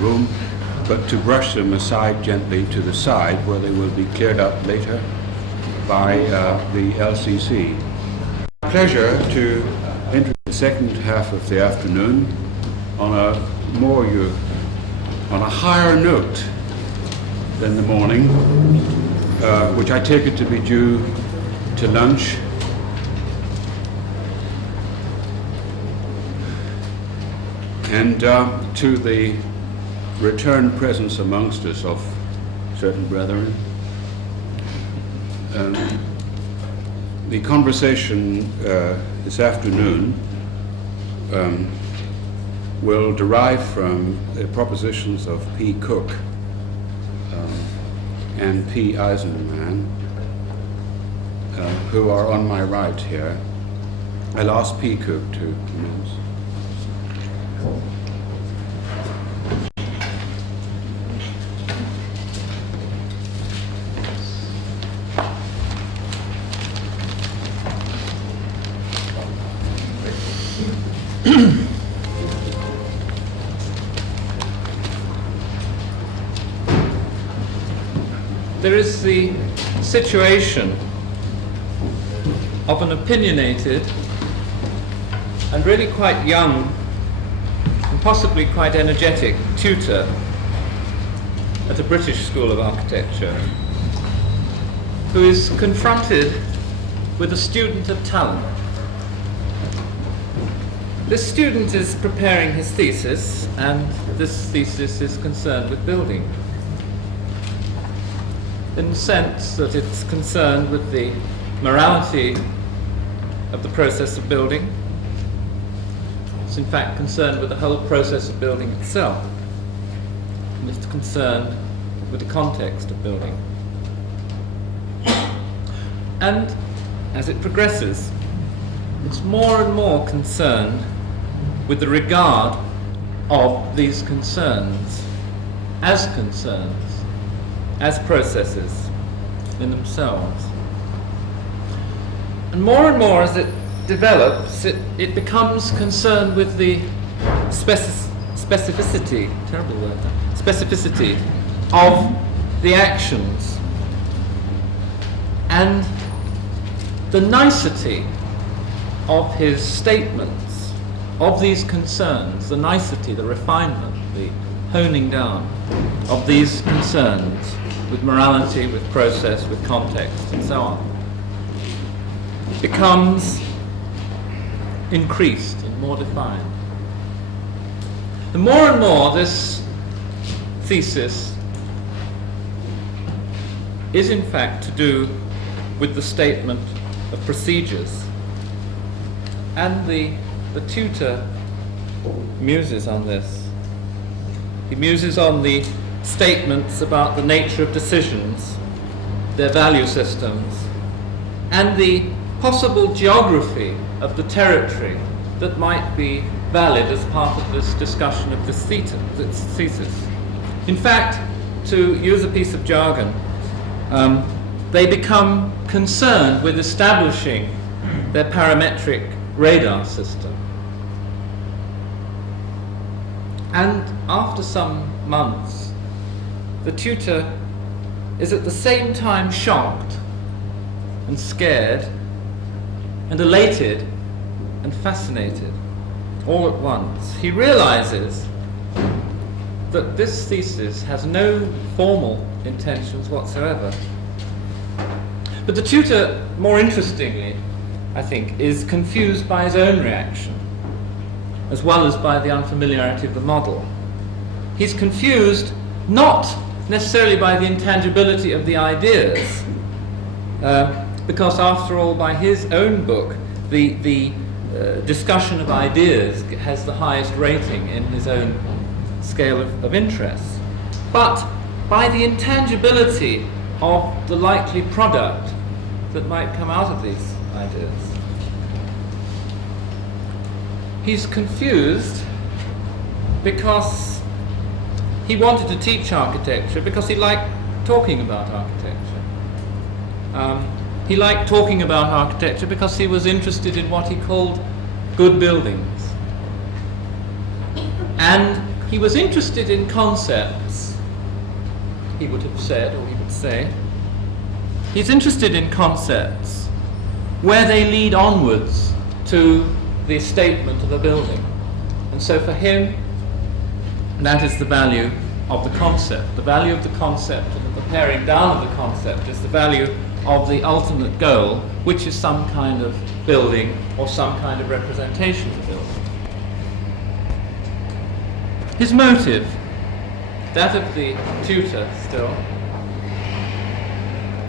room, but to brush them aside gently to the side where they will be cleared up later by the LCC. Pleasure to enter the second half of the afternoon on a higher note than the morning, which I take it to be due to lunch. And to the return presence amongst us of certain brethren. The conversation this afternoon will derive from the propositions of P. Cook and P. Eisenman, who are on my right here. I'll ask P. Cook to commence. There is the situation of an opinionated and really quite young and possibly quite energetic tutor at a British School of Architecture who is confronted with a student of talent. This student is preparing his thesis, and this thesis is concerned with building, in the sense that it's concerned with the morality of the process of building. It's in fact concerned with the whole process of building itself. And it's concerned with the context of building. And as it progresses, it's more and more concerned with the regard of these concerns, as processes in themselves. And more as it develops, it becomes concerned with the specificity, terrible word, specificity of the actions and the nicety of his statements of these concerns, the nicety, the refinement, the honing down of these concerns with morality, with process, with context, and so on, becomes increased and more defined. And more this thesis is in fact to do with the statement of procedures. And the tutor muses on this. He muses on the statements about the nature of decisions, their value systems, and the possible geography of the territory that might be valid as part of this discussion of this thesis. In fact, to use a piece of jargon, they become concerned with establishing their parametric radar system. And after some months, the tutor is at the same time shocked and scared and elated and fascinated all at once. He realizes that this thesis has no formal intentions whatsoever. But the tutor, more interestingly, I think, is confused by his own reaction, as well as by the unfamiliarity of the model. He's confused not necessarily by the intangibility of the ideas, because after all, by his own book, the discussion of ideas has the highest rating in his own scale of interest, but by the intangibility of the likely product that might come out of these ideas. He's confused because he wanted to teach architecture because he liked talking about architecture. He liked talking about architecture because he was interested in what he called good buildings. And he was interested in concepts, he would have said, or he would say. He's interested in concepts where they lead onwards to the statement of a building. And so for him, that is the value of the concept. The value of the concept and the paring down of the concept is the value of the ultimate goal, which is some kind of building or some kind of representation of the building. His motive, that of the tutor still,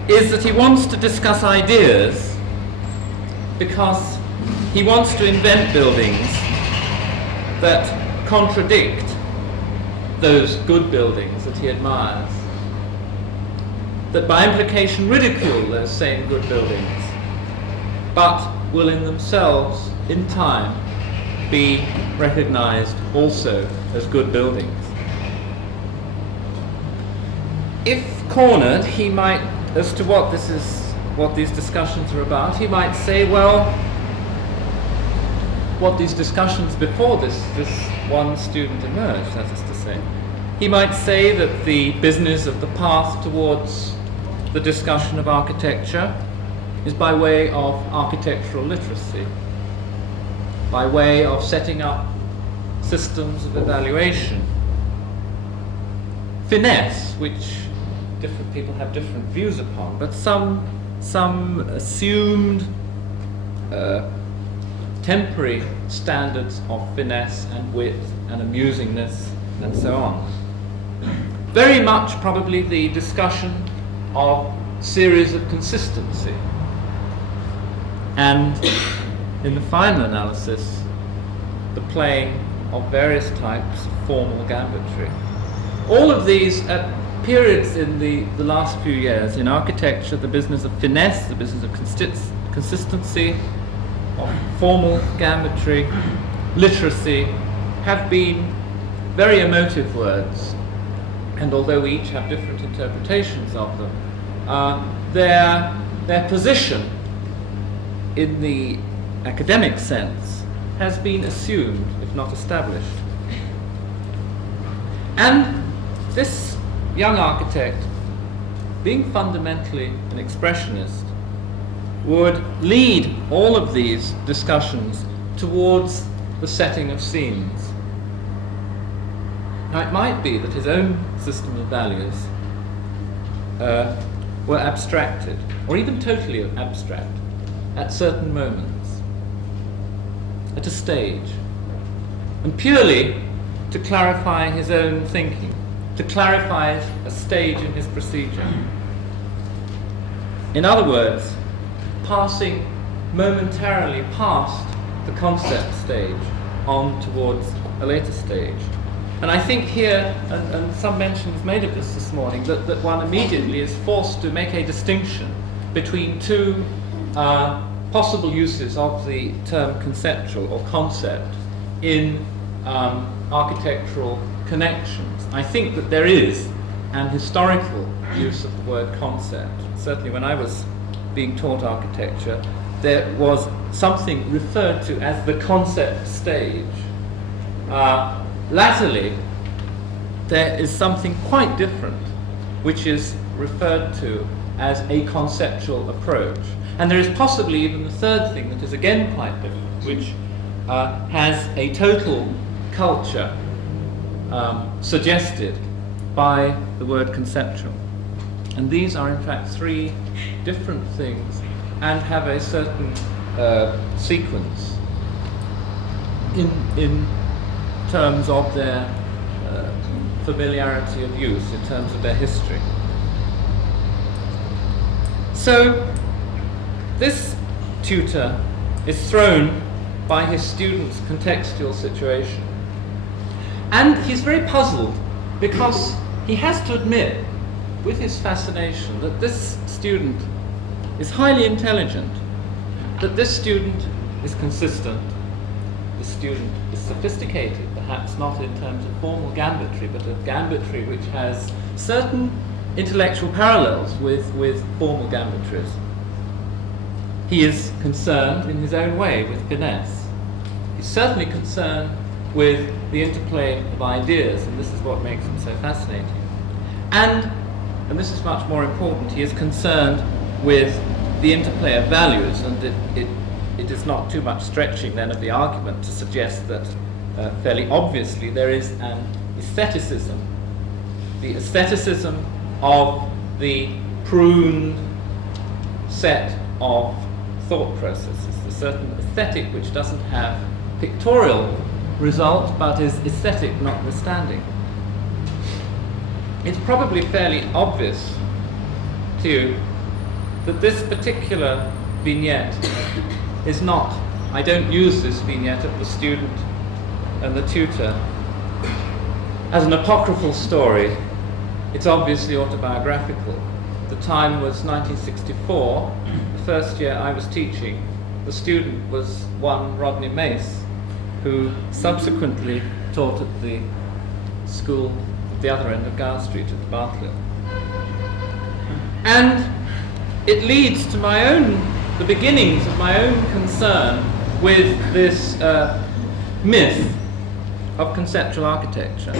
is that he wants to discuss ideas because he wants to invent buildings that contradict those good buildings that he admires, that by implication ridicule those same good buildings, but will in themselves, in time, be recognized also as good buildings. If cornered, he might, as to what these discussions are about, he might say, well, what these discussions before this one student emerged, that is to say. He might say that the business of the path towards the discussion of architecture is by way of architectural literacy, by way of setting up systems of evaluation. Finesse, which different people have different views upon, but some assumed temporary standards of finesse and wit and amusingness and so on. Very much probably the discussion of series of consistency, and in the final analysis, the playing of various types of formal gambitry. All of these at periods in the last few years in architecture, the business of finesse, the business of consistency, of formal gambitry, literacy, have been very emotive words, and although we each have different interpretations of them, their position in the academic sense has been assumed, if not established. And this young architect, being fundamentally an expressionist, would lead all of these discussions towards the setting of scenes. Now, it might be that his own system of values were abstracted, or even totally abstract, at certain moments, at a stage, and purely to clarify his own thinking, to clarify a stage in his procedure. In other words, passing momentarily past the concept stage on towards a later stage. And I think here, and some mention was made of this morning, that one immediately is forced to make a distinction between two possible uses of the term conceptual or concept in architectural connections. I think that there is an historical use of the word concept. Certainly when I was being taught architecture, there was something referred to as the concept stage. Latterly, there is something quite different, which is referred to as a conceptual approach. And there is possibly even the third thing that is again quite different, which has a total culture suggested by the word conceptual. And these are in fact three different things and have a certain sequence in terms of their familiarity of use, in terms of their history. So this tutor is thrown by his student's contextual situation. And he's very puzzled because he has to admit, with his fascination, that this student is highly intelligent, that this student is consistent, this student is sophisticated, perhaps not in terms of formal gambitry, but of gambitry which has certain intellectual parallels with formal gambitries. He is concerned in his own way with finesse. He's certainly concerned with the interplay of ideas, and this is what makes him so fascinating. And this is much more important, he is concerned with the interplay of values, and it is not too much stretching then of the argument to suggest that fairly obviously there is an aestheticism, the aestheticism of the pruned set of thought processes, a certain aesthetic which doesn't have pictorial result but is aesthetic notwithstanding. It's probably fairly obvious to you that this particular vignette is not, I don't use this vignette of the student and the tutor as an apocryphal story. It's obviously autobiographical. The time was 1964, the first year I was teaching. The student was one Rodney Mace, who subsequently taught at the school at the other end of Gower Street at the Bartlett. And it leads to the beginnings of my own concern with this myth of conceptual architecture.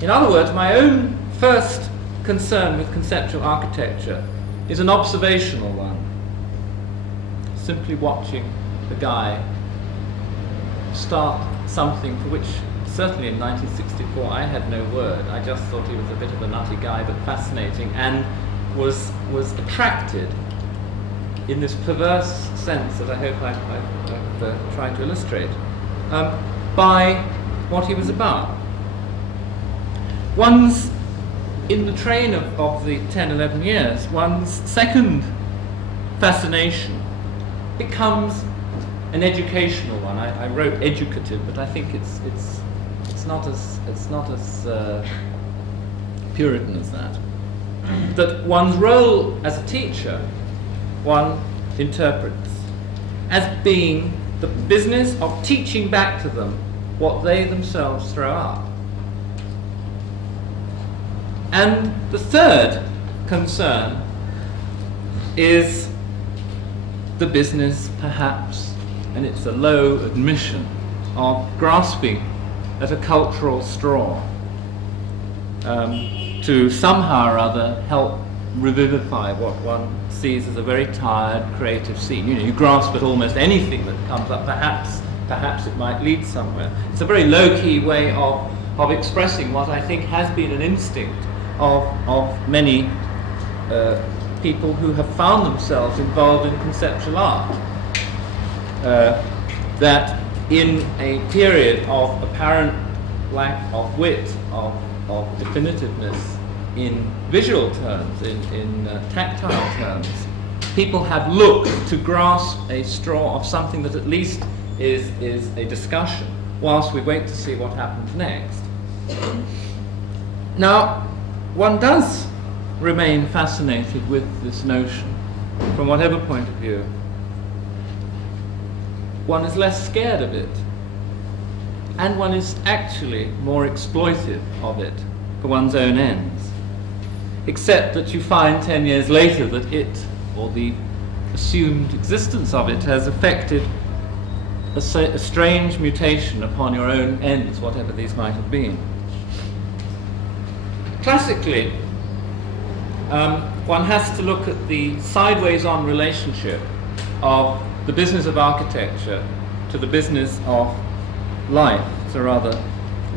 In other words, my own first concern with conceptual architecture is an observational one. Simply watching the guy start something for which, certainly in 1964, I had no word. I just thought he was a bit of a nutty guy, but fascinating, and was attracted in this perverse sense that I hope I've tried to illustrate, by what he was about. In the train of the 10, 11 years, one's second fascination becomes an educational one. I wrote educative, but I think it's not as Puritan as that. That one's role as a teacher, one interprets as being the business of teaching back to them what they themselves throw up. And the third concern is the business, perhaps, and it's a low admission, of grasping at a cultural straw to somehow or other help revivify what one sees as a very tired creative scene. You grasp at almost anything that comes up. Perhaps it might lead somewhere. It's a very low-key way of expressing what I think has been an instinct of many people who have found themselves involved in conceptual art. That in a period of apparent lack of wit, of definitiveness in visual terms, in tactile terms, people have looked to grasp a straw of something that at least is a discussion, whilst we wait to see what happens next. Now, one does remain fascinated with this notion from whatever point of view. One is less scared of it, and one is actually more exploitive of it for one's own ends. Except that you find 10 years later that it, or the assumed existence of it, has affected a strange mutation upon your own ends, whatever these might have been. Classically, one has to look at the sideways-on relationship of the business of architecture to the business of life. It's a rather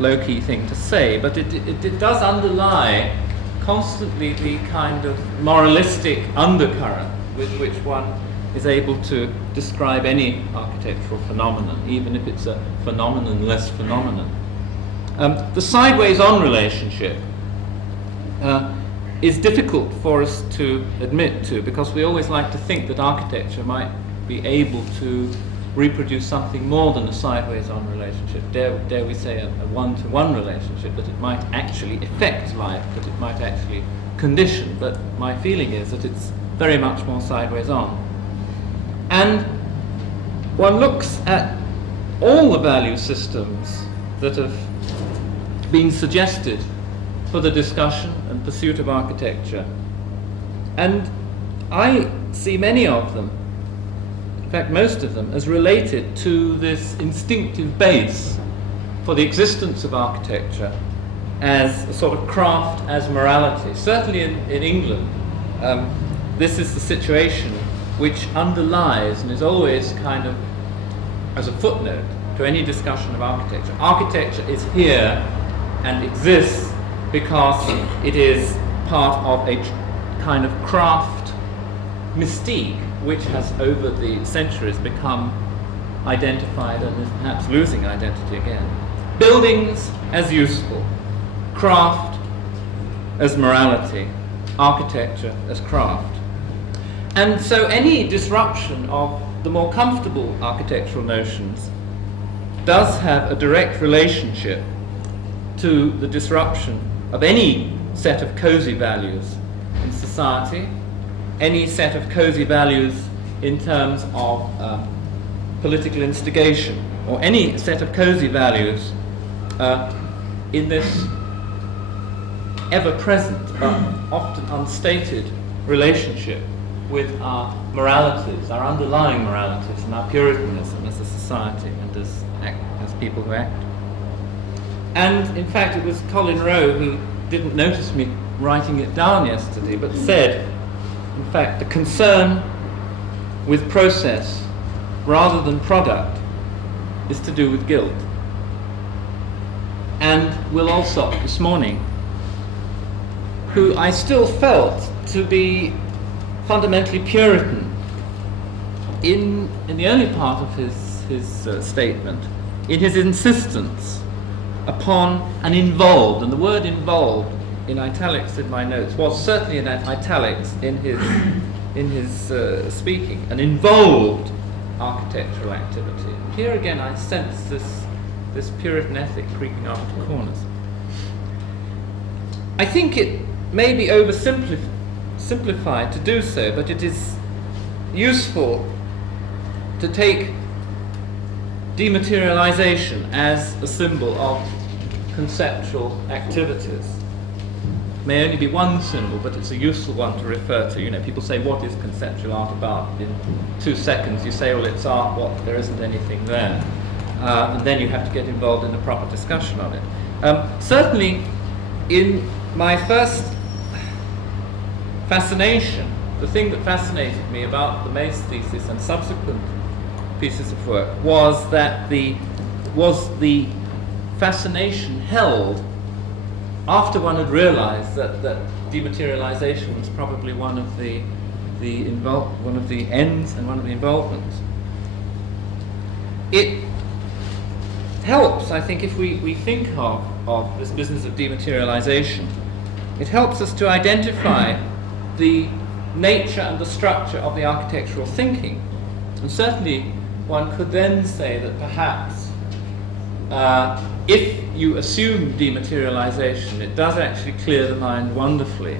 low-key thing to say, but it does underlie constantly the kind of moralistic undercurrent with which one is able to describe any architectural phenomenon, even if it's a phenomenon-less phenomenon. The sideways-on relationship is difficult for us to admit to, because we always like to think that architecture might be able to reproduce something more than a sideways-on relationship, dare we say a one-to-one relationship, that it might actually affect life, that it might actually condition. But my feeling is that it's very much more sideways-on. And one looks at all the value systems that have been suggested for the discussion and pursuit of architecture, and I see many of them fact most of them, as related to this instinctive base for the existence of architecture as a sort of craft, as morality. Certainly in England, this is the situation which underlies and is always kind of as a footnote to any discussion of architecture. Architecture is here and exists because it is part of a kind of craft mystique which has over the centuries become identified and is perhaps losing identity again. Buildings as useful, craft as morality, architecture as craft. And so any disruption of the more comfortable architectural notions does have a direct relationship to the disruption of any set of cozy values in society, any set of cozy values in terms of political instigation, or any set of cozy values in this ever-present but often unstated relationship with our moralities, our underlying moralities, and our Puritanism as a society and as people who act. And in fact, it was Colin Rowe who didn't notice me writing it down yesterday, but said, in fact, the concern with process rather than product is to do with guilt. And Will Alsop this morning, who I still felt to be fundamentally Puritan in the early part of his statement, in his insistence upon an involved, and the word involved in italics in my notes was certainly in italics in his speaking, an involved architectural activity. Here again I sense this Puritan ethic creeping out of the corners. I think it may be oversimplified to do so, but it is useful to take dematerialization as a symbol of conceptual activities. It may only be one symbol, but it's a useful one to refer to. You know, people say, what is conceptual art about? In 2 seconds you say, well, it's art, what, there isn't anything there. And then you have to get involved in a proper discussion of it. Certainly, in my first fascination, the thing that fascinated me about the Mace thesis and subsequent pieces of work was that the fascination held after one had realized that dematerialization was probably one of the ends and one of the involvements. It helps, I think, if we think of this business of dematerialization, it helps us to identify the nature and the structure of the architectural thinking. And certainly one could then say that perhaps if you assume dematerialization, it does actually clear the mind wonderfully.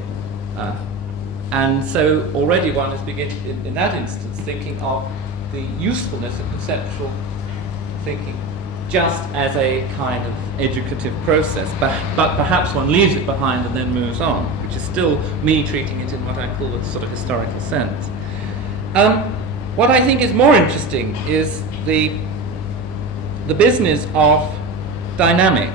And so already one is beginning, in that instance, thinking of the usefulness of conceptual thinking just as a kind of educative process, but perhaps one leaves it behind and then moves on, which is still me treating it in what I call a sort of historical sense. What I think is more interesting is the business of dynamic,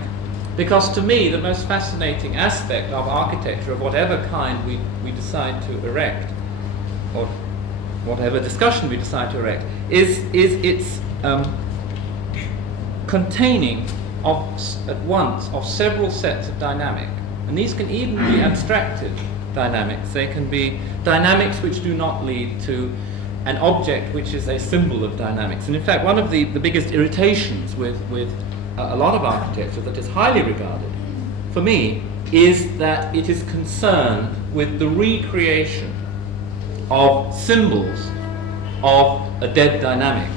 because to me the most fascinating aspect of architecture of whatever kind we decide to erect, or whatever discussion we decide to erect, is its containing at once of several sets of dynamic. And these can even be abstracted dynamics. They can be dynamics which do not lead to an object which is a symbol of dynamics. And in fact, one of the biggest irritations with a lot of architecture that is highly regarded, for me, is that it is concerned with the recreation of symbols of a dead dynamic.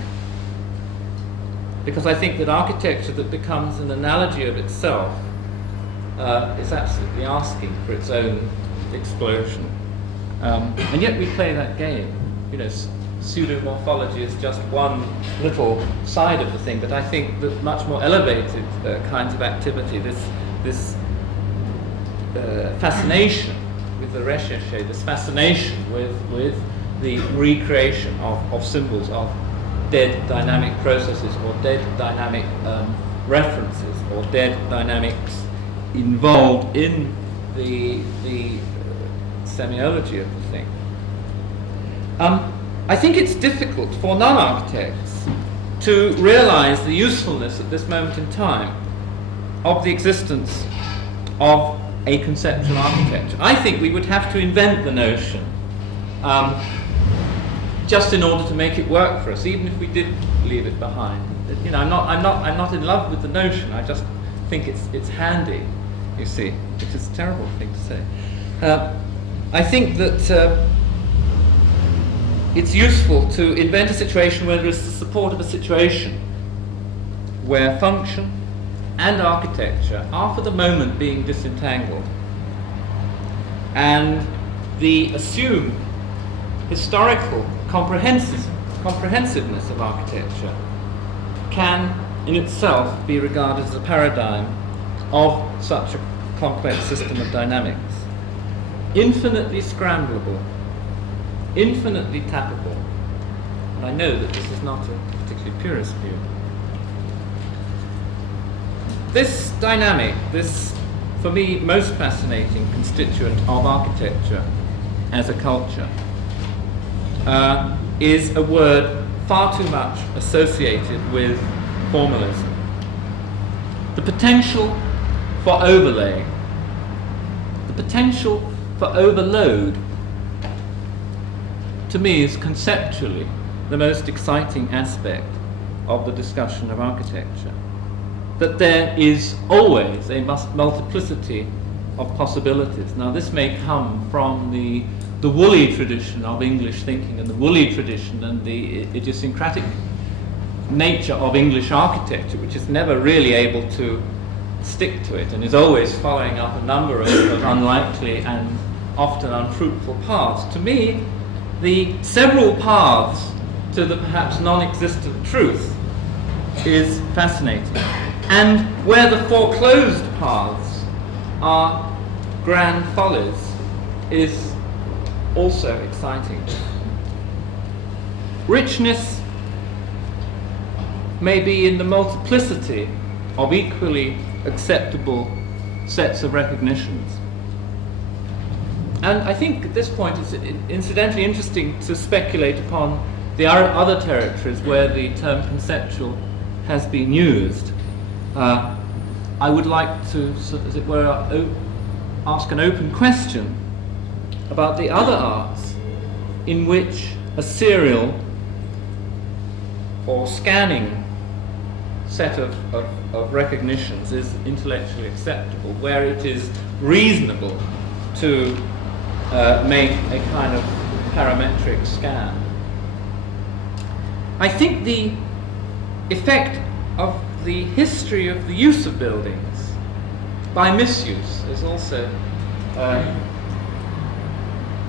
Because I think that architecture that becomes an analogy of itself is absolutely asking for its own explosion. And yet we play that game. You know, pseudomorphology is just one little side of the thing, but I think that much more elevated kinds of activity, this fascination with the recherche, this fascination with the recreation of symbols of dead dynamic processes or dead dynamic references or dead dynamics involved in the semiology of the thing. I think it's difficult for non-architects to realize the usefulness at this moment in time of the existence of a conceptual architecture. I think we would have to invent the notion just in order to make it work for us, even if we did leave it behind. You know, I'm not in love with the notion. I just think it's handy, you see, which is a terrible thing to say. I think that it's useful to invent a situation where there is the support of a situation where function and architecture are for the moment being disentangled, and the assumed historical comprehensiveness of architecture can in itself be regarded as a paradigm of such a complex system of dynamics. Infinitely scramblable, infinitely tappable. And I know that this is not a particularly purist view. This dynamic, this, for me, most fascinating constituent of architecture as a culture, is a word far too much associated with formalism. The potential for overlay, the potential for overload, to me is conceptually the most exciting aspect of the discussion of architecture. That there is always a multiplicity of possibilities. Now this may come from the woolly tradition of English thinking and the woolly tradition and the idiosyncratic nature of English architecture, which is never really able to stick to it and is always following up a number of unlikely and often unfruitful paths. To me, the several paths to the perhaps non-existent truth is fascinating. And where the foreclosed paths are grand follies is also exciting. Richness may be in the multiplicity of equally acceptable sets of recognitions. And I think at this point it's incidentally interesting to speculate upon the other territories where the term conceptual has been used. I would like to, as it were, ask an open question about the other arts in which a serial or scanning set of recognitions is intellectually acceptable, where it is reasonable to make a kind of parametric scan. I think the effect of the history of the use of buildings by misuse is also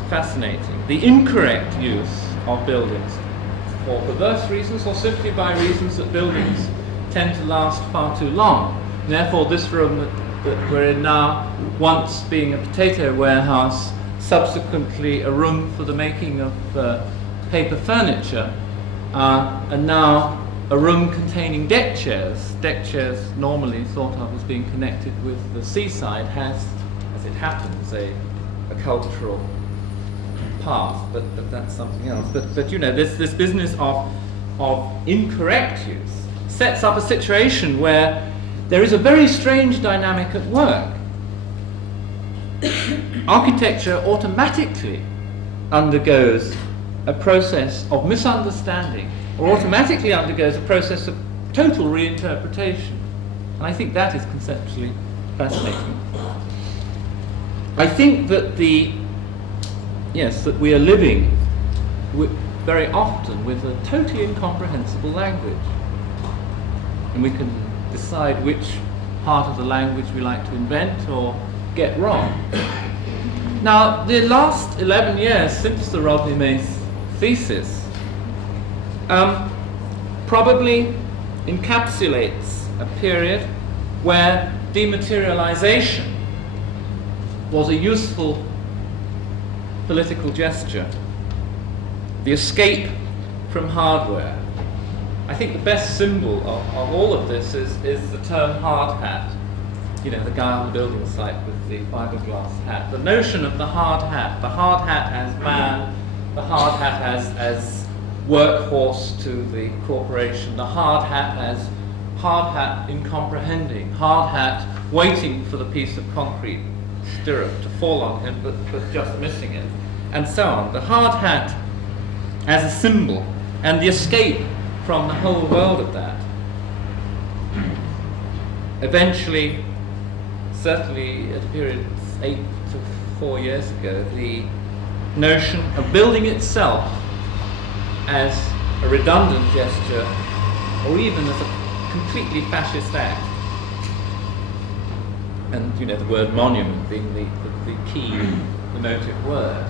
fascinating. The incorrect use of buildings for perverse reasons or simply by reasons that buildings tend to last far too long. And therefore this room that we're in now, once being a potato warehouse, subsequently a room for the making of paper furniture, and now a room containing deck chairs. Deck chairs normally thought of as being connected with the seaside has, as it happens, a cultural path, but that's something else. But you know, this business of incorrect use sets up a situation where there is a very strange dynamic at work. Architecture automatically undergoes a process of misunderstanding, or automatically undergoes a process of total reinterpretation. And I think that is conceptually fascinating. I think that that we are living very often with a totally incomprehensible language. And we can decide which part of the language we like to invent or get wrong. Now, the last 11 years since the Rodney Mace thesis probably encapsulates a period where dematerialization was a useful political gesture. The escape from hardware, I think the best symbol of all of this is the term hard hat. You know, the guy on the building site with the fiberglass hat. The notion of the hard hat as man, the hard hat as workhorse to the corporation, the hard hat as hard hat in comprehending, hard hat waiting for the piece of concrete stirrup to fall on him, but just missing it, and so on. The hard hat as a symbol, and the escape from the whole world of that. Eventually, certainly at a period 8 to 4 years ago, the notion of building itself as a redundant gesture, or even as a completely fascist act, and you know, the word monument being the key emotive word.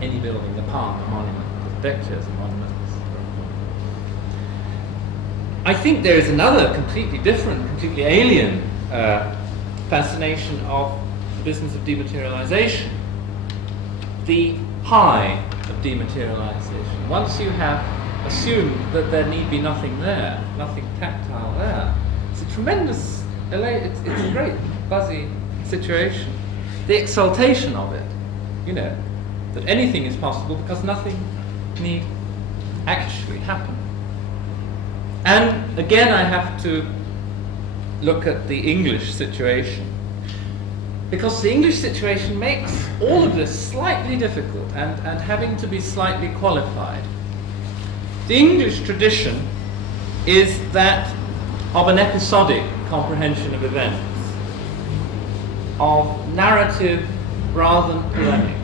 Any building, the park, a monument, the deck chairs, a monument. I think there is another completely different, completely alien fascination of the business of dematerialization. The high of dematerialization. Once you have assumed that there need be nothing there, nothing tactile there, it's a tremendous, it's a great fuzzy situation. The exaltation of it, you know, that anything is possible because nothing need actually happen. And again, I have to look at the English situation, because the English situation makes all of this slightly difficult and having to be slightly qualified. The English tradition is that of an episodic comprehension of events, of narrative rather than polemic.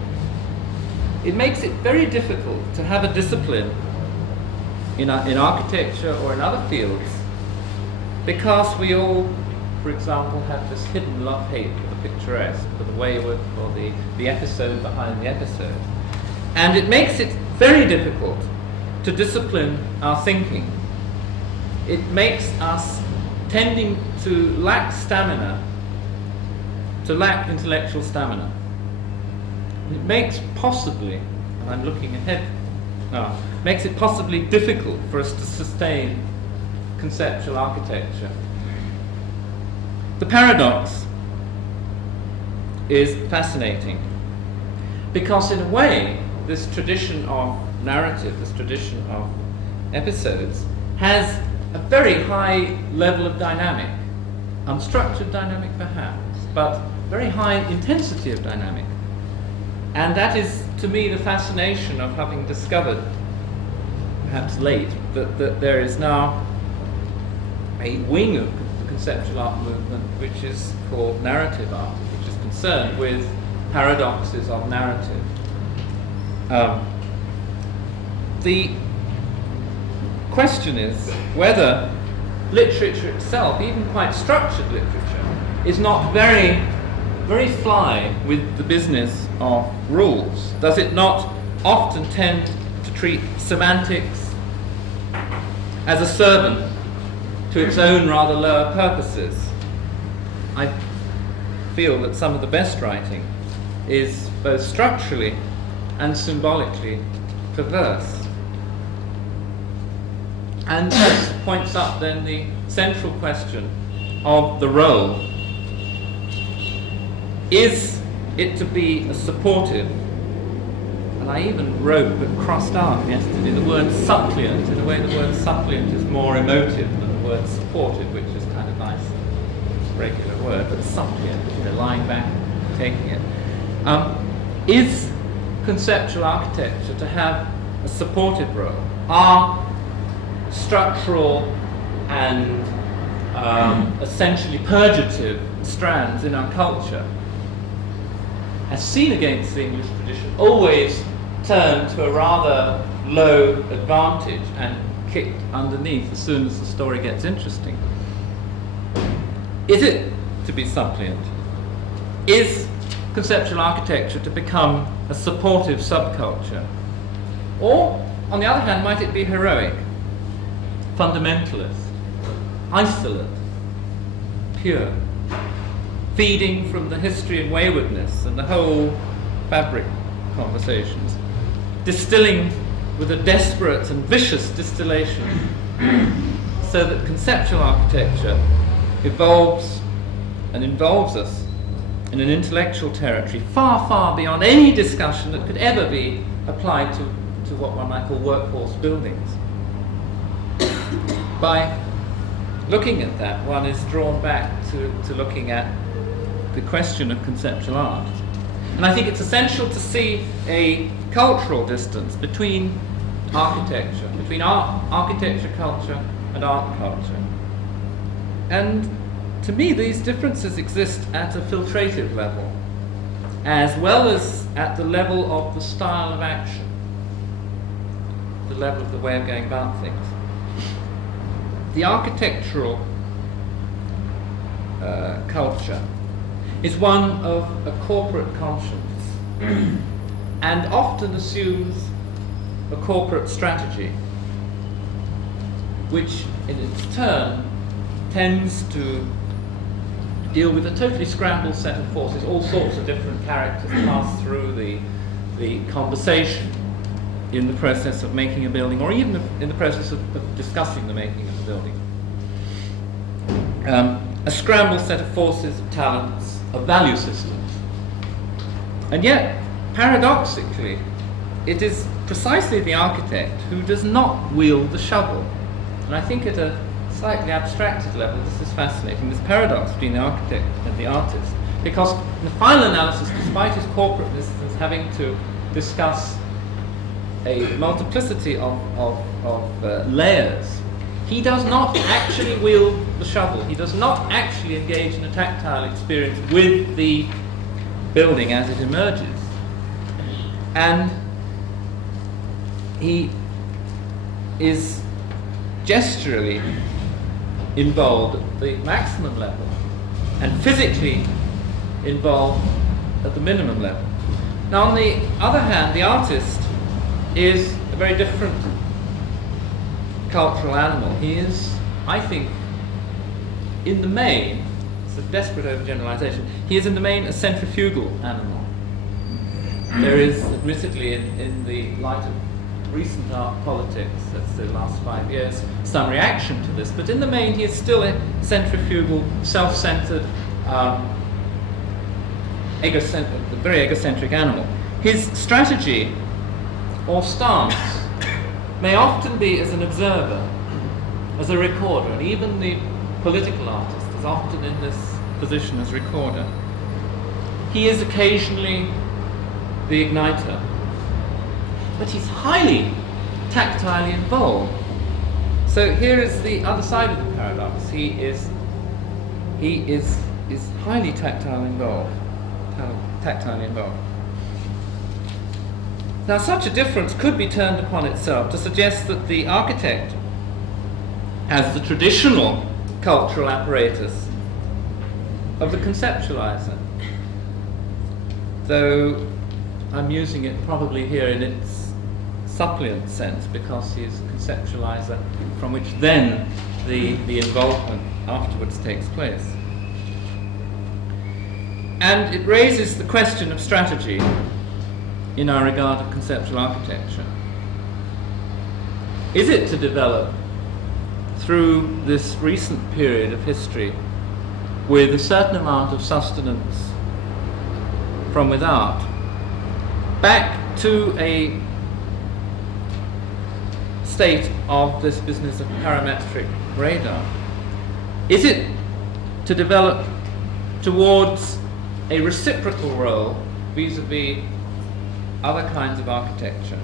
It makes it very difficult to have a discipline in architecture or in other fields, because we all, for example, have this hidden love-hate for the picturesque, for the wayward, for the episode behind the episode. And it makes it very difficult to discipline our thinking. It makes us tending to lack stamina, to lack intellectual stamina. It makes possibly, and I'm looking ahead now, makes it possibly difficult for us to sustain conceptual architecture. The paradox is fascinating, because in a way this tradition of narrative, this tradition of episodes, has a very high level of dynamic, unstructured dynamic perhaps, but very high intensity of dynamic. And that is, to me, the fascination of having discovered, perhaps late, that there is now a wing of the conceptual art movement which is called narrative art, which is concerned with paradoxes of narrative. The question is whether literature itself, even quite structured literature, is not very fly with the business of rules. Does it not often tend to treat semantics as a servant to its own rather lower purposes? I feel that some of the best writing is both structurally and symbolically perverse. And this points up then the central question of the role. Is it to be a supportive, and I even wrote but crossed out yesterday the word suppliant. In a way, the word suppliant is more emotive than the word supportive, which is kind of nice, regular word, but suppliant, you know, lying back, taking it. Is conceptual architecture to have a supportive role? Are structural and essentially purgative strands in our culture, as seen against the English tradition, always turn to a rather low advantage and kicked underneath as soon as the story gets interesting? Is it to be suppliant? Is conceptual architecture to become a supportive subculture? Or, on the other hand, might it be heroic, fundamentalist, isolate, pure, feeding from the history and waywardness and the whole fabric conversations, distilling with a desperate and vicious distillation so that conceptual architecture evolves and involves us in an intellectual territory far, far beyond any discussion that could ever be applied to what one might call workhorse buildings. By looking at that, one is drawn back to looking at the question of conceptual art. And I think it's essential to see a cultural distance between architecture, between architecture culture and art culture. And to me, these differences exist at a filtrative level, as well as at the level of the style of action, the level of the way of going about things. The architectural culture is one of a corporate conscience and often assumes a corporate strategy, which in its turn tends to deal with a totally scrambled set of forces. All sorts of different characters pass through the conversation in the process of making a building, or even in the process of discussing the making of the building. A scrambled set of forces, of talents, of value systems. And yet, paradoxically, it is precisely the architect who does not wield the shovel. And I think at a slightly abstracted level, this is fascinating, this paradox between the architect and the artist. Because in the final analysis, despite his corporateness as having to discuss a multiplicity of layers, he does not actually wield the shovel. He does not actually engage in a tactile experience with the building as it emerges. And he is gesturally involved at the maximum level and physically involved at the minimum level. Now, on the other hand, the artist is a very different cultural animal. He is, I think, in the main, it's a desperate overgeneralization, he is in the main a centrifugal animal. There is, admittedly, in the light of recent art politics, that's the last 5 years, some reaction to this, but in the main he is still a centrifugal, self-centered, very egocentric animal. His strategy or stance may often be as an observer, as a recorder, and even the political artist is often in this position as recorder. He is occasionally the igniter, but he's highly tactilely involved. So here is the other side of the paradox. He is highly tactile involved, tactilely involved. Now, such a difference could be turned upon itself to suggest that the architect has the traditional cultural apparatus of the conceptualizer, though I'm using it probably here in its suppliant sense, because he is a conceptualizer from which then the involvement afterwards takes place. And it raises the question of strategy in our regard of conceptual architecture. Is it to develop through this recent period of history with a certain amount of sustenance from without, back to a state of this business of parametric radar? Is it to develop towards a reciprocal role vis-a-vis other kinds of architecture?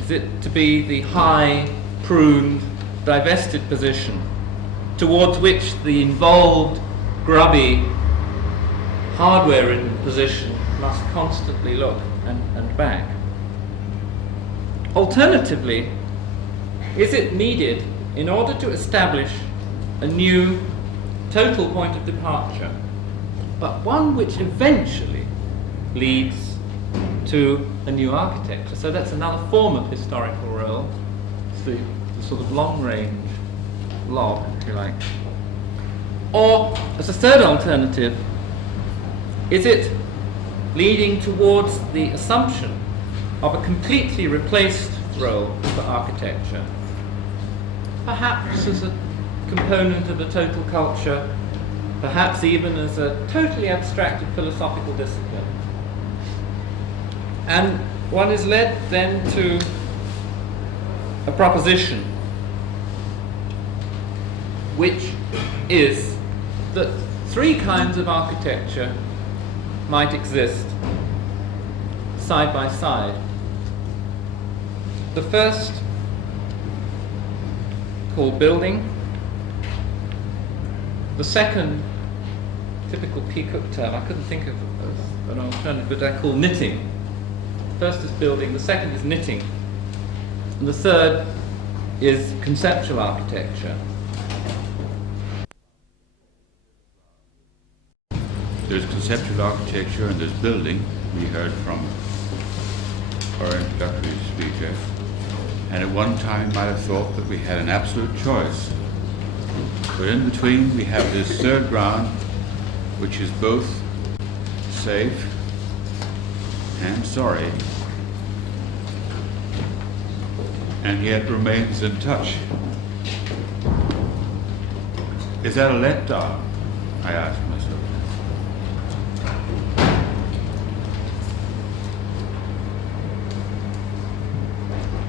Is it to be the high, pruned, divested position towards which the involved, grubby, hardware-ridden position must constantly look and back? Alternatively, is it needed in order to establish a new total point of departure, but one which eventually leads to a new architecture? So that's another form of historical role. It's the sort of long-range log, if you like. Or, as a third alternative, is it leading towards the assumption of a completely replaced role for architecture perhaps as a component of a total culture, perhaps even as a totally abstracted philosophical discipline. And one is led then to a proposition, which is that three kinds of architecture might exist side by side. The first, called building. The second, typical Peacock term, I couldn't think of an alternative, but I call knitting. First is building, the second is knitting, and the third is conceptual architecture. There's conceptual architecture and there's building, we heard from our introductory speaker, and at one time might have thought that we had an absolute choice. But in between we have this third ground, which is both safe and sorry, and yet remains in touch. Is that a letdown? I asked myself.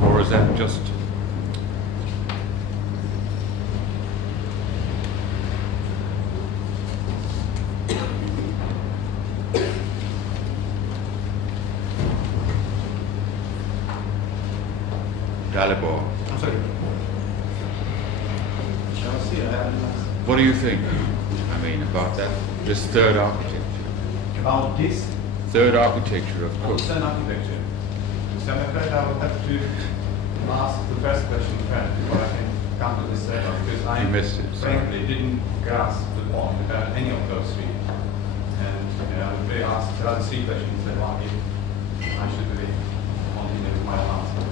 Or is that just Dalibor? I'm sorry. What do you think? I mean, about that, this third architecture? About this Third architecture of course. Western architecture. So I'm afraid I will have to ask the first question first before I can come to this second, because I You missed it, sorry. frankly didn't grasp the point about any of those three. And I would be asked the other three questions that one I should really continue with my answer.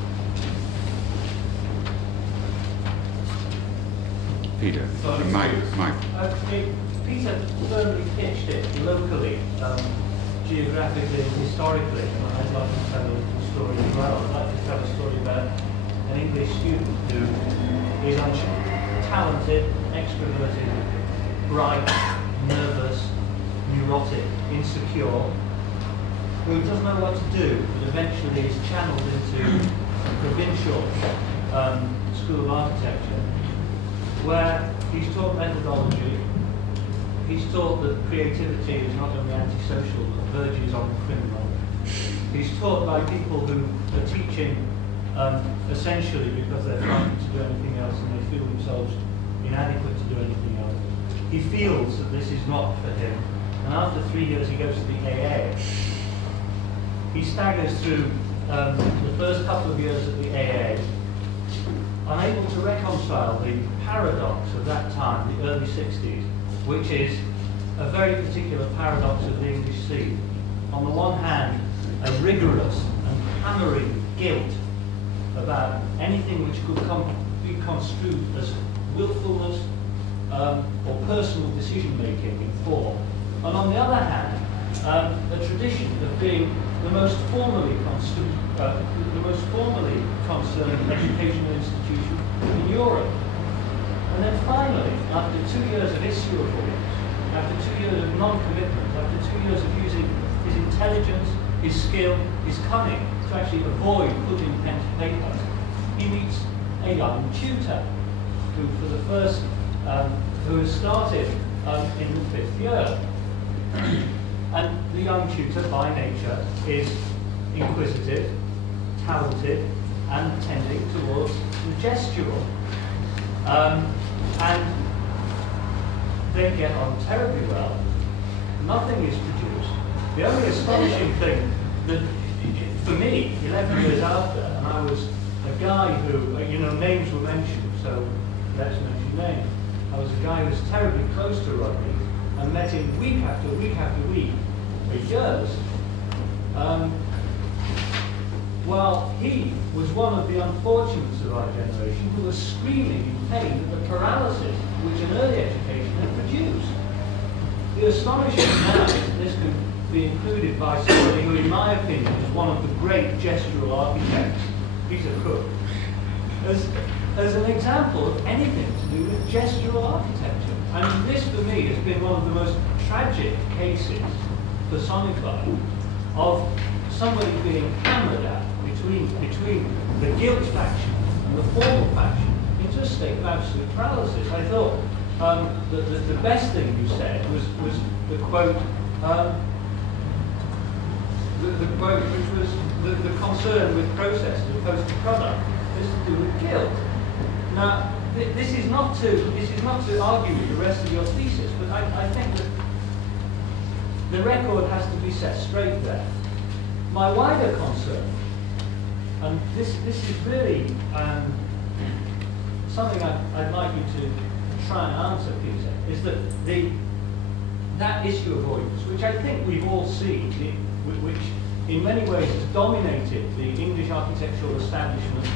Peter, So Mike. Peter firmly pitched it locally, geographically and historically, and I'd like to tell a little story as well. I'd like to tell a story about an English student who is talented, extroverted, bright, nervous, neurotic, insecure, who doesn't know what to do, but eventually is channeled into a provincial school of architecture, where he's taught methodology. He's taught that creativity is not only antisocial, but verges on criminal. He's taught by people who are teaching essentially because they're frightened to do anything else and they feel themselves inadequate to do anything else. He feels that this is not for him. And after 3 years he goes to the AA. He staggers through the first couple of years at the AA, unable to reconcile the paradox of that time, the early 60s, which is a very particular paradox of the English scene. On the one hand, a rigorous and hammering guilt about anything which could be construed as willfulness or personal decision-making in form. And on the other hand, a tradition of being the most formally concerned educational institution in Europe. And then finally, after 2 years of issue avoidance, after 2 years of non-commitment, after 2 years of using his intelligence, his skill, his cunning to actually avoid putting pen to paper, he meets a young tutor who, for the first, who has started in the 5th year. And the young tutor, by nature, is inquisitive, talented, and tending towards the gestural. And they get on terribly well. Nothing is produced. The only astonishing thing that, for me, 11 years after, and I was a guy who, names were mentioned, so let's mention names. I was a guy who was terribly close to Rodney and met him week after week after week for years. Well, he was one of the unfortunates of our generation who was screaming in pain at the paralysis which an early education had produced. The astonishing now is that this could be included by somebody who, in my opinion, is one of the great gestural architects, Peter Cook, as an example of anything to do with gestural architecture. And this, for me, has been one of the most tragic cases personified of somebody being hammered at between the gilt faction and the formal faction into a state of absolute paralysis. I thought that the best thing you said was the quote, the quote which was the concern with process as opposed to product is to do with guilt. Now, this is not to argue with the rest of your thesis, but I think that the record has to be set straight there. My wider concern, and this is really something I'd like you to try and answer, Peter, is that that issue avoidance, which I think we've all seen, which in many ways has dominated the English architectural establishment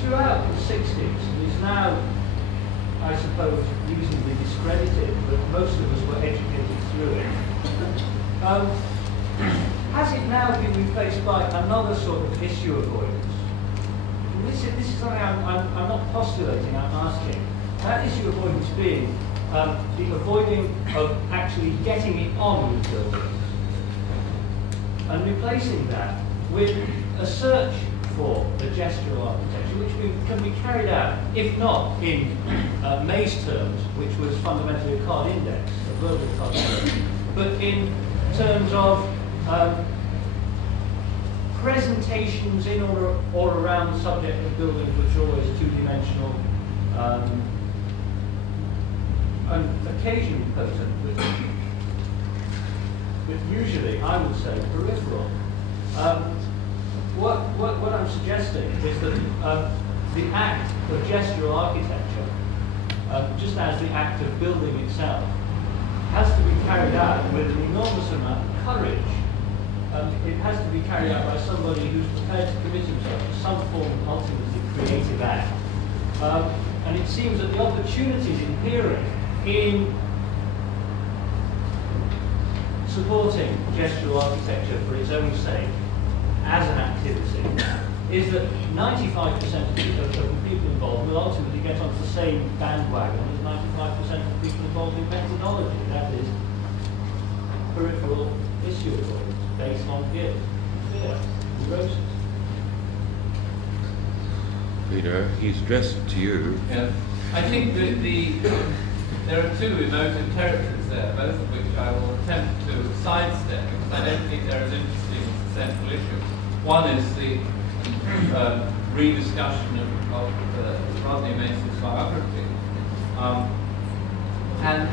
throughout the 60s, and is now, I suppose, reasonably discredited, but most of us were educated through it. Has it now been replaced by another sort of issue avoidance? And this is something I'm not postulating, I'm asking. That issue avoidance being the avoiding of actually getting it on with buildings, and replacing that with a search for the gestural architecture, which can be carried out, if not in Mace terms, which was fundamentally a card index, a verbal card index, but in terms of presentations in or around the subject of buildings which are always two-dimensional, and occasionally potent, but usually, I would say, peripheral. What I'm suggesting is that the act of gestural architecture, just as the act of building itself, has to be carried out with an enormous amount of courage. It has to be carried out by somebody who's prepared to commit himself to some form of ultimately creative act. And it seems that the opportunities inherent in supporting gestural architecture for its own sake as an activity is that 95% of the people involved will ultimately get onto the same bandwagon as 95% of people involved in methodology, that is, peripheral issue avoidance based on guilt, fear, neurosis. Peter, he's addressed it to you. Yeah. I think that there are two emotive territories there, both of which I will attempt to sidestep, because I don't think they're as interesting as the central issue. One is the rediscussion of Rodney Mace's biography, and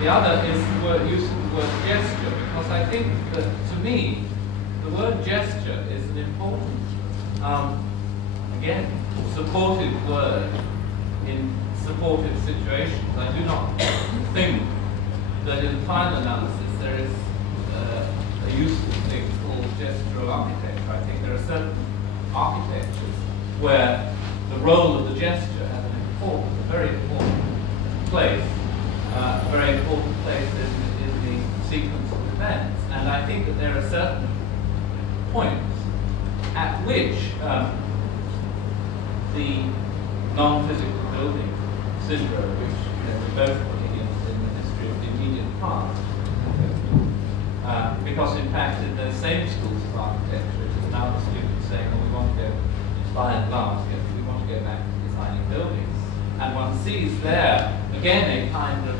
the other is the use of the word gesture, because I think that, to me, the word gesture is an important, again, supportive word in supportive situations. I do not think that in final analysis there is a useful thing called gestural architecture. I think there are certain architectures where the role of the gesture has a very important place, a very important place in the sequence of events. And I think that there are certain points at which the non-physical building syndrome, which we're both putting in the history of the immediate past, because in fact in those same schools of architecture, it is now the students saying, well, we want to go, by and large, we want to go back to designing buildings. And one sees there, again, a kind of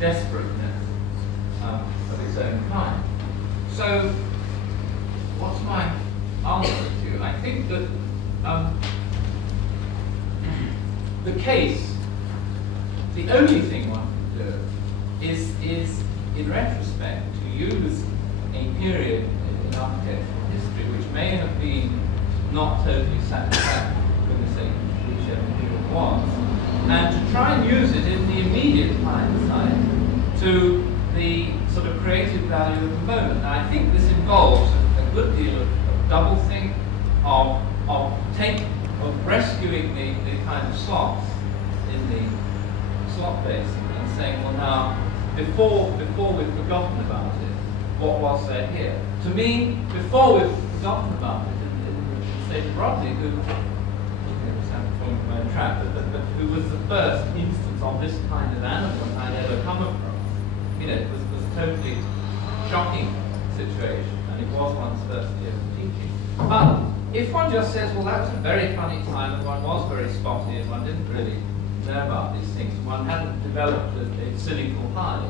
desperateness of its own kind. So, what's my answer to you? I think that the case, the only thing one can do is in retrospect, to use a period in architectural history which may have been not totally satisfactory when we say whichever period was, and to try and use it in the immediate hindsight to the sort of creative value of the moment. Now, I think this involves a good deal of double think, of rescuing the kind of slots in the slot basin and saying, well, now, before we've forgotten about it, what was there here? To me, before we've forgotten about it in say to Rodney, who who was the first instance of this kind of animal I'd ever come across. You know, it was a totally shocking situation, and it was one's first year of teaching. But if one just says, well, that was a very funny time, and one was very spotty, and one didn't really know about these things, one hadn't developed a cynical high,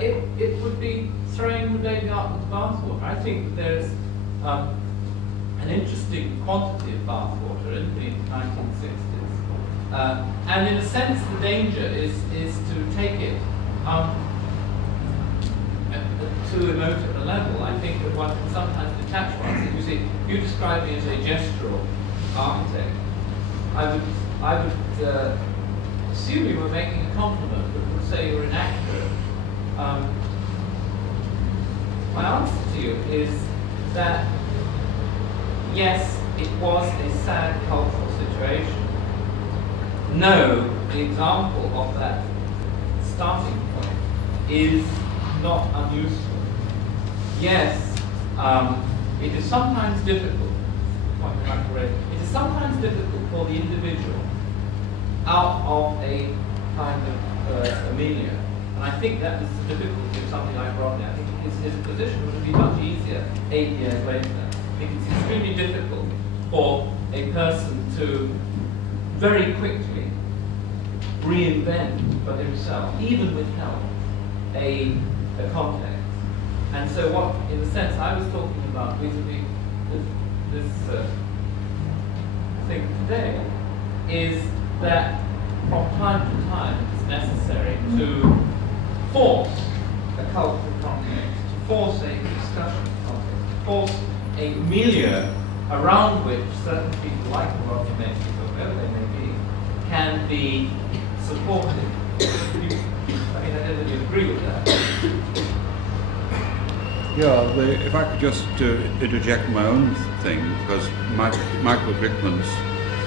it would be throwing the baby out with the bathwater. I think there's an interesting quantity of bathwater in the 1960s. And in a sense, the danger is to take it too emotive a level. I think that one can sometimes detach oneself. You see, you describe me as a gestural architect. I would assume you were making a compliment, but would say you're an actor. My answer to you is that yes, it was a sad cultural situation. No, the example of that starting point is not unuseful. Yes, it is sometimes difficult, it is sometimes difficult for the individual out of a kind of amelia. And I think that is the difficulty of something like Rodney. I think his position would be much easier 8 years later. I think it's extremely difficult for a person to very quickly reinvent for himself, even with help, a context. And so what, in the sense I was talking about vis-a-vis this thing today, is that from time to time it is necessary to force a cultural context, to force a discussion context, to force a milieu around which certain people like Rodney Mace, or whoever they may be, can be supported. I don't really agree with that. Yeah, if I could just interject my own thing, because Michael Brickman's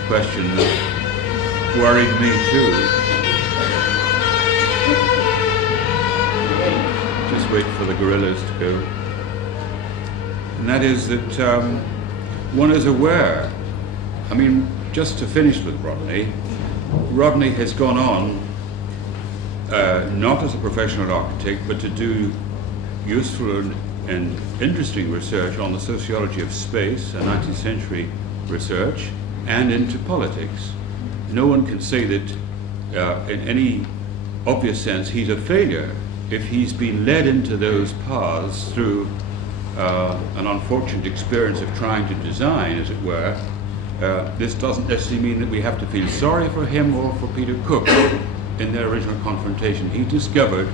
question has worried me too. Just wait for the gorillas to go. And that is that one is aware. I mean, just to finish with Rodney, Rodney has gone on, not as a professional architect, but to do useful and interesting research on the sociology of space, a 19th century research, and into politics. No one can say that in any obvious sense he's a failure if he's been led into those paths through an unfortunate experience of trying to design, as it were. This doesn't necessarily mean that we have to feel sorry for him or for Peter Cook in their original confrontation. He discovered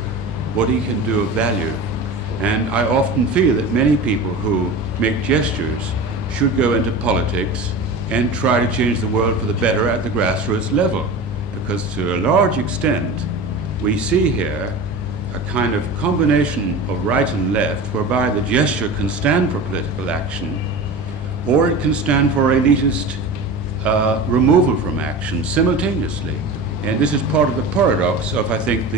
what he can do of value. And I often feel that many people who make gestures should go into politics and try to change the world for the better at the grassroots level. Because to a large extent, we see here a kind of combination of right and left, whereby the gesture can stand for political action, or it can stand for elitist removal from action simultaneously. And this is part of the paradox of, I think,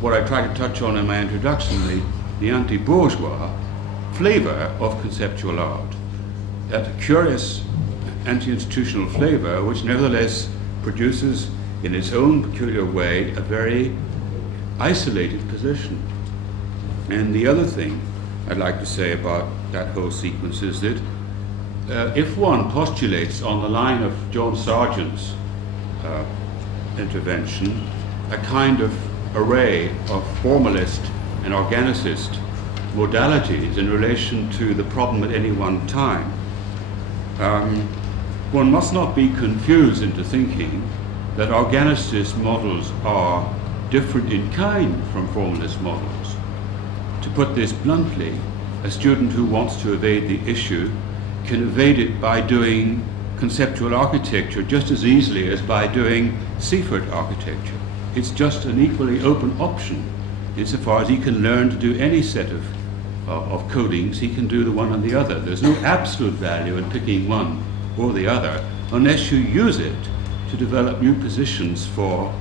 what I tried to touch on in my introduction, the anti-bourgeois flavor of conceptual art. That curious anti-institutional flavor, which nevertheless produces in its own peculiar way a very isolated position. And the other thing I'd like to say about that whole sequence is that if one postulates on the line of John Sargent's intervention a kind of array of formalist and organicist modalities in relation to the problem at any one time, one must not be confused into thinking that organicist models are different in kind from formalist models. To put this bluntly, a student who wants to evade the issue can evade it by doing conceptual architecture just as easily as by doing Seaford architecture. It's just an equally open option. Insofar as he can learn to do any set of codings, he can do the one and the other. There's no absolute value in picking one or the other unless you use it to develop new positions for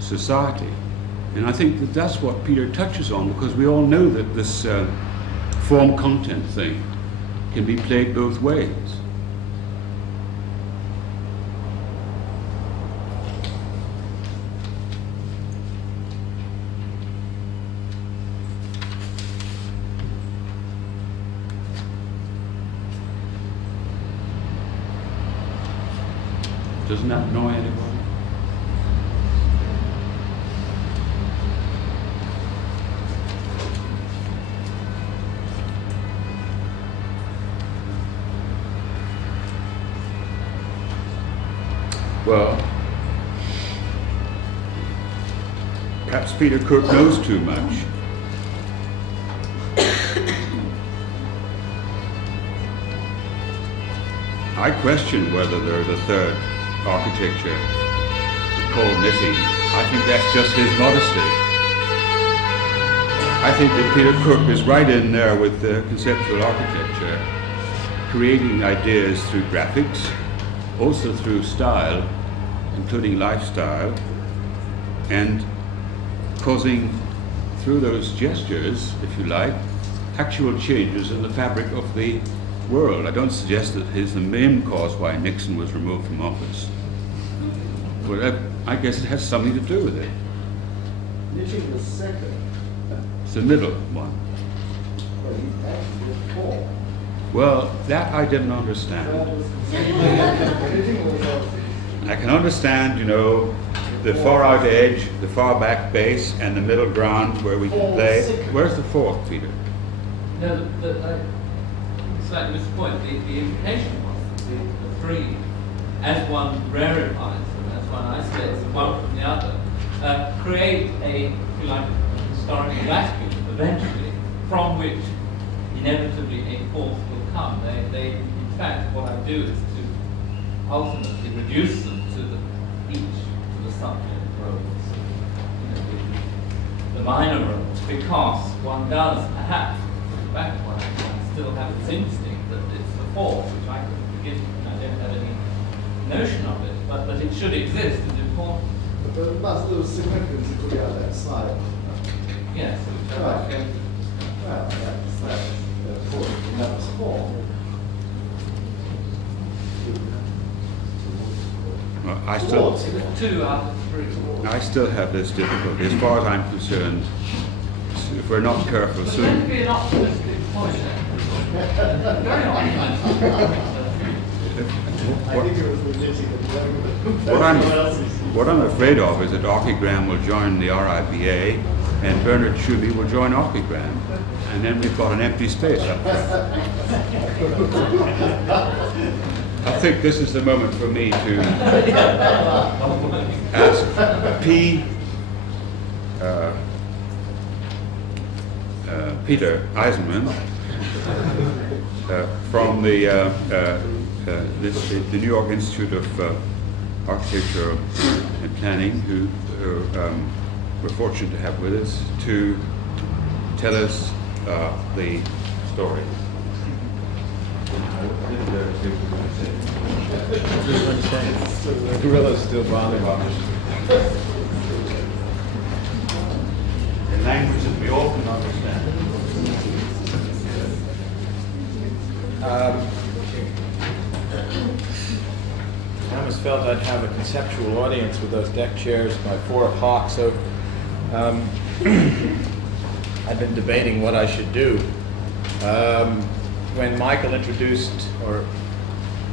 society. And I think that that's what Peter touches on, because we all know that this form-content thing can be played both ways. Doesn't that annoy anyone? Well, perhaps Peter Cook knows too much. I question whether there's a third architecture called knitting. I think that's just his modesty. I think that Peter Cook is right in there with the conceptual architecture, creating ideas through graphics, also through style, including lifestyle, and causing, through those gestures, if you like, actual changes in the fabric of the world. I don't suggest that he's the main cause why Nixon was removed from office, but I guess it has something to do with it. Knitting the second. It's the middle one. Well, he actually did four. Well, that I didn't understand. Knitting was I can understand, you know, the far out edge, the far back base, and the middle ground where we can play. Where's the fourth, Peter? No, slightly missed the point. The implication was that the three, as one rarefies them, as one isolates them one from the other, create a, if you like, historical vacuum eventually, from which inevitably a fourth will come. They, in fact, what I do is to ultimately reduce them to the subject roles, you know, the minor roles, because one does perhaps, back one still have this instinct that it's the fourth, which I couldn't begin, I don't have any notion of it, but that it should exist is important. But there must be significance to put out that side. Yes, which I Right. think. Well, that's four. And that was four. Well, I still, Two out of three. I still have this difficulty. As far as I'm concerned, if we're not careful, But soon. don't be an optimistic point. Very optimistic. I think it was the knitting of What I'm afraid of is that Archigram will join the RIBA and Bernard Schuby will join Archigram, and then we've got an empty space up there. I think this is the moment for me to ask Peter Eisenman from the New York Institute of Architecture and Planning, who we're fortunate to have with us, to tell us the story. The gorilla's still bothering me. In language that we all can understand. I almost felt I'd have a conceptual audience with those deck chairs by 4 o'clock, so I've been debating what I should do. When Michael introduced or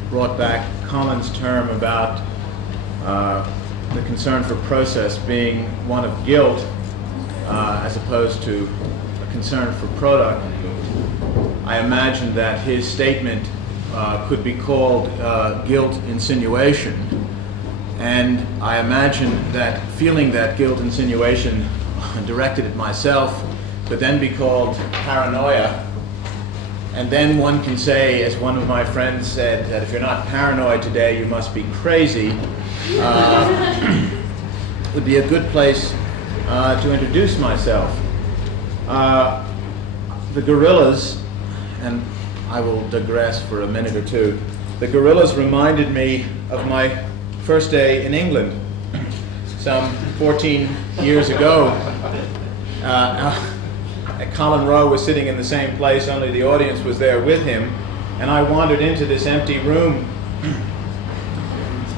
brought back Colin's term about the concern for process being one of guilt as opposed to a concern for product, I imagined that his statement could be called guilt insinuation. And I imagined that feeling that guilt insinuation directed at myself could then be called paranoia. And then one can say, as one of my friends said, that if you're not paranoid today, you must be crazy. Would be a good place to introduce myself. The gorillas, and I will digress for a minute or two. The gorillas reminded me of my first day in England, some 14 years ago. Colin Rowe was sitting in the same place, only the audience was there with him. and I wandered into this empty room,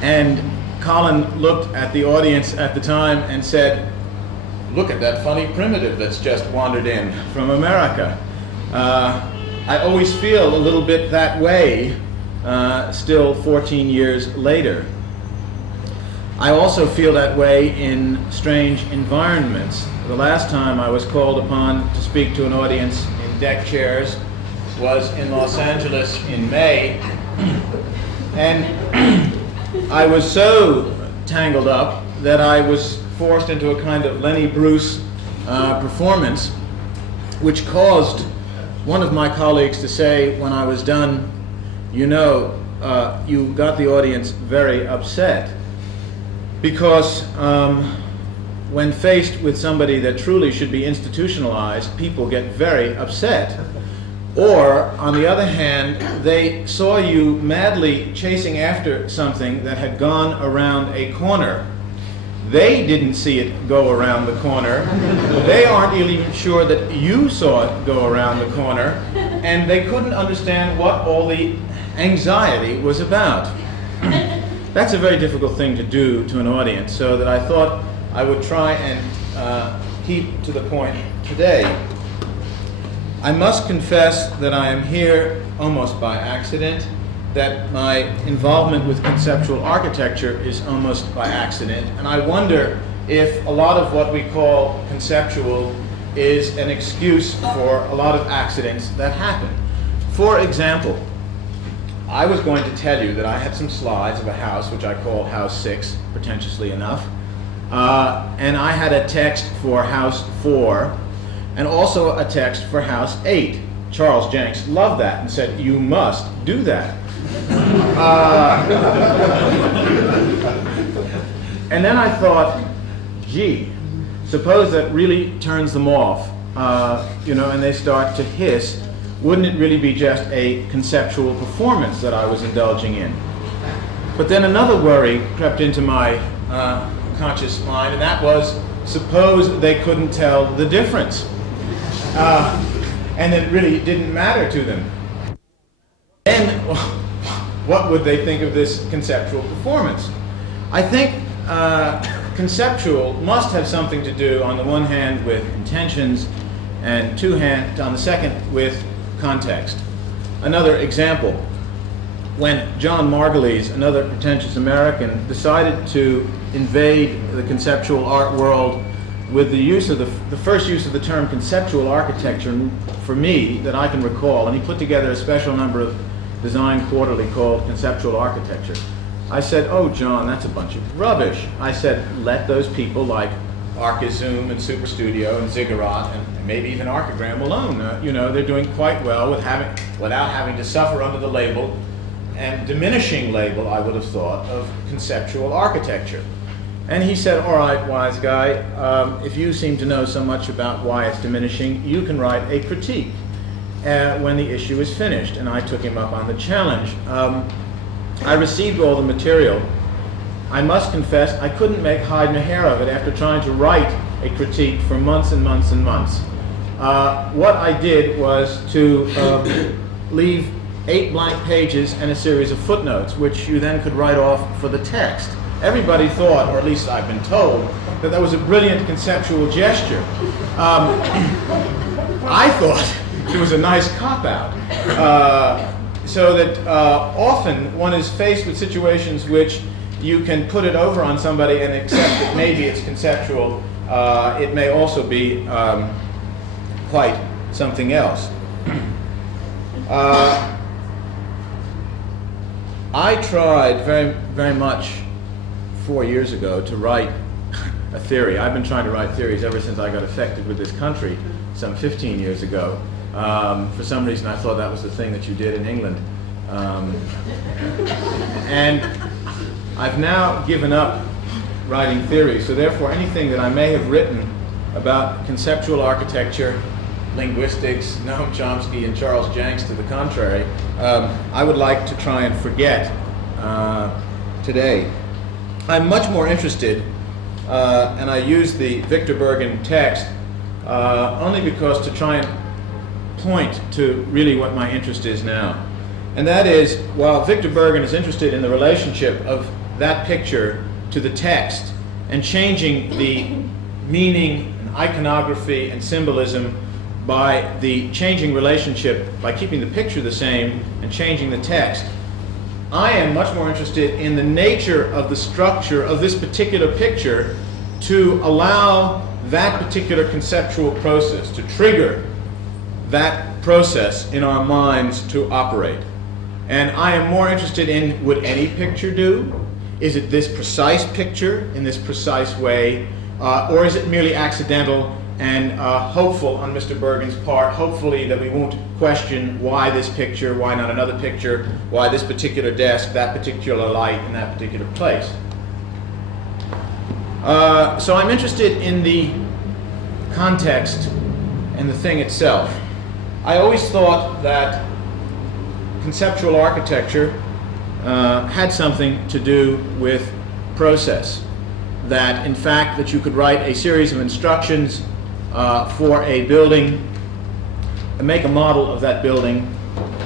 and Colin looked at the audience at the time and said, "Look at that funny primitive that's just wandered in from America." I always feel a little bit that way still 14 years later. I also feel that way in strange environments. The last time I was called upon to speak to an audience in deck chairs was in Los Angeles in May, and I was so tangled up that I was forced into a kind of Lenny Bruce performance, which caused one of my colleagues to say when I was done, "You know, you got the audience very upset," because when faced with somebody that truly should be institutionalized, people get very upset. Or, on the other hand, they saw you madly chasing after something that had gone around a corner. They didn't see it go around the corner. They aren't even sure that you saw it go around the corner, and they couldn't understand what all the anxiety was about. That's a very difficult thing to do to an audience, so that I thought I would try and keep to the point today. I must confess that I am here almost by accident, that my involvement with conceptual architecture is almost by accident, and I wonder if a lot of what we call conceptual is an excuse for a lot of accidents that happen. For example, I was going to tell you that I had some slides of a house which I call House 6, pretentiously enough, and I had a text for House 4, and also a text for House 8. Charles Jenks loved that and said, "You must do that." And then I thought, gee, suppose that really turns them off, and they start to hiss. Wouldn't it really be just a conceptual performance that I was indulging in? But then another worry crept into my conscious mind, and that was, suppose they couldn't tell the difference. And it really didn't matter to them. Then, what would they think of this conceptual performance? I think conceptual must have something to do, on the one hand, with intentions, and on the second, with context. Another example, when John Margulies, another pretentious American, decided to invade the conceptual art world with the use of the first use of the term conceptual architecture for me that I can recall, and he put together a special number of Design Quarterly called Conceptual Architecture. I said, "Oh, John, that's a bunch of rubbish." I said, "Let those people like Archizoom and Super Studio and Ziggurat and maybe even Archigram alone. They're doing quite well without having to suffer under the label and diminishing label, I would have thought, of conceptual architecture." And he said, "All right, wise guy, if you seem to know so much about why it's diminishing, you can write a critique when the issue is finished." And I took him up on the challenge. I received all the material. I must confess, I couldn't make hide nor hair of it after trying to write a critique for months and months and months. What I did was to leave 8 blank pages and a series of footnotes, which you then could write off for the text. Everybody thought, or at least I've been told, that was a brilliant conceptual gesture. I thought it was a nice cop-out. So that often one is faced with situations which you can put it over on somebody and accept that maybe it's conceptual. It may also be quite something else. I tried very, very much 4 years ago to write a theory. I've been trying to write theories ever since I got affected with this country some 15 years ago. For some reason I thought that was the thing that you did in England. And I've now given up writing theories, so therefore anything that I may have written about conceptual architecture, linguistics, Noam Chomsky, and Charles Jenks to the contrary, I would like to try and forget today. I'm much more interested, and I use the Victor Bergen text only because to try and point to really what my interest is now. And that is, while Victor Bergen is interested in the relationship of that picture to the text and changing the meaning and iconography and symbolism by the changing relationship, by keeping the picture the same and changing the text, I am much more interested in the nature of the structure of this particular picture to allow that particular conceptual process, to trigger that process in our minds to operate. And I am more interested in, would any picture do? Is it this precise picture in this precise way, or is it merely accidental and hopeful on Mr. Bergen's part, hopefully that we won't question why this picture, why not another picture, why this particular desk, that particular light in that particular place. So I'm interested in the context and the thing itself. I always thought that conceptual architecture had something to do with process. That in fact that you could write a series of instructions for a building, and make a model of that building,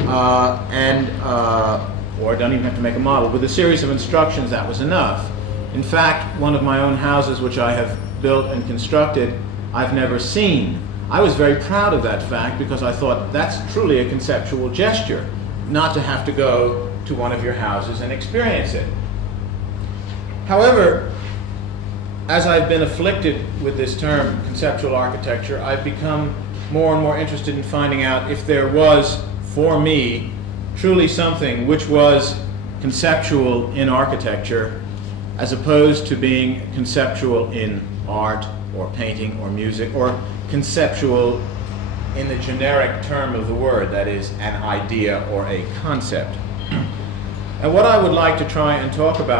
or don't even have to make a model. With a series of instructions, that was enough. In fact, one of my own houses, which I have built and constructed, I've never seen. I was very proud of that fact because I thought that's truly a conceptual gesture, not to have to go to one of your houses and experience it. However, as I've been afflicted with this term, conceptual architecture, I've become more and more interested in finding out if there was, for me, truly something which was conceptual in architecture as opposed to being conceptual in art or painting or music, or conceptual in the generic term of the word, that is, an idea or a concept. And what I would like to try and talk about